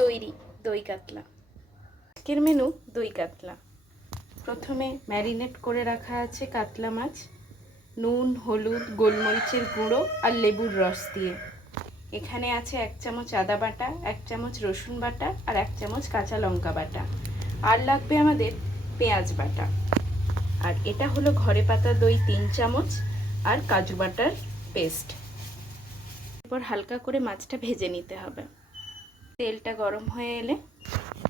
তৈরি দই কাতলা। আজকের মেনু দই কাতলা। প্রথমে ম্যারিনেট করে রাখা আছে কাতলা মাছ নুন, হলুদ, গোলমরিচের গুঁড়ো আর লেবুর রস দিয়ে। এখানে আছে 1 চামচ আদা বাটা, 1 চামচ রসুন বাটা আর 1 চামচ কাঁচা লঙ্কা বাটা। আর লাগবে আমাদের পেঁয়াজ বাটা। আর এটা হলো ঘরে পাতা দই 3 চামচ আর কাজু বাটার পেস্ট। এরপর হালকা করে মাছটা ভেজে নিতে হবে। তেলটা গরম হয়ে এলে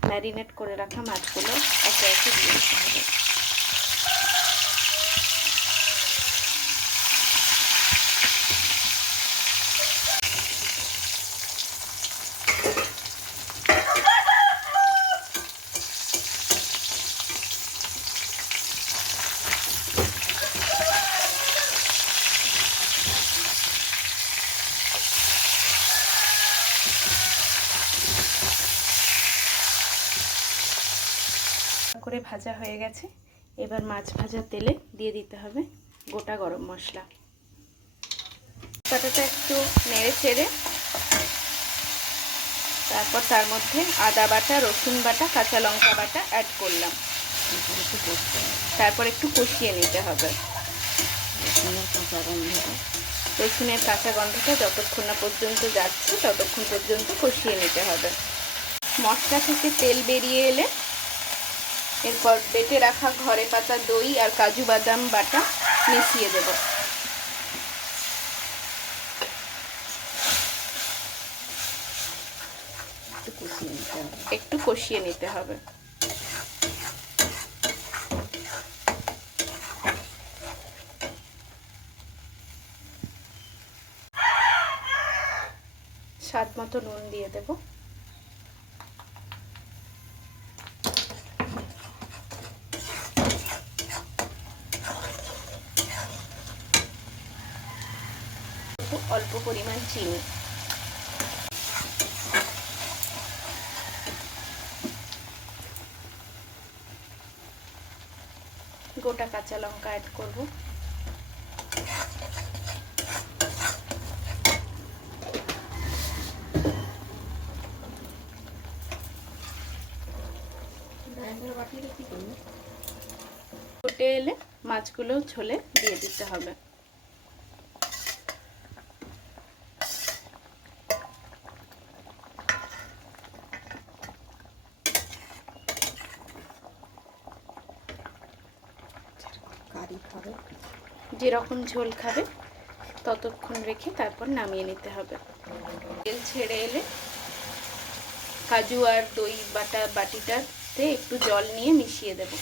ম্যারিনেট করে রাখা মাছগুলো একে একে দিয়ে দিতে হবে। করে ভাজা হয়ে গেছে। এবার মাছ ভাজা তেলে দিয়ে দিতে হবে গোটা গরম মশলা। মশলাটা একটু নেড়ে চেড়ে তারপর তার মধ্যে আদা বাটা, রসুন বাটা, কাঁচা লঙ্কা বাটা অ্যাড করলাম। তারপর একটু কষিয়ে নিতে হবে। রসুনের কাঁচা গন্ধটা যতক্ষণ না পর্যন্ত যাচ্ছে ততক্ষণ পর্যন্ত কষিয়ে নিতে হবে। মশলা থেকে তেল বেরিয়ে এলে এরপর বেটে রাখা ঘরে পাতা দই আর কাজু বাদাম বাটা মিশিয়ে দেব। একটু কষিয়ে নিতে হবে। স্বাদ মতো নুন দিয়ে দেব। অল্প পরিমাণ চিনি। গোটা কাঁচা লঙ্কা অ্যাড করব। ফুটে এলে মাছগুলো ঝোলে দিয়ে দিতে হবে। যেরকম ঝোল খাবে ততক্ষণ রেখে তারপর নামিয়ে নিতে হবে। তেল ছেড়ে এলে কাজু আর দই বাটা বাটিটাতে একটু জল নিয়ে মিশিয়ে দেব।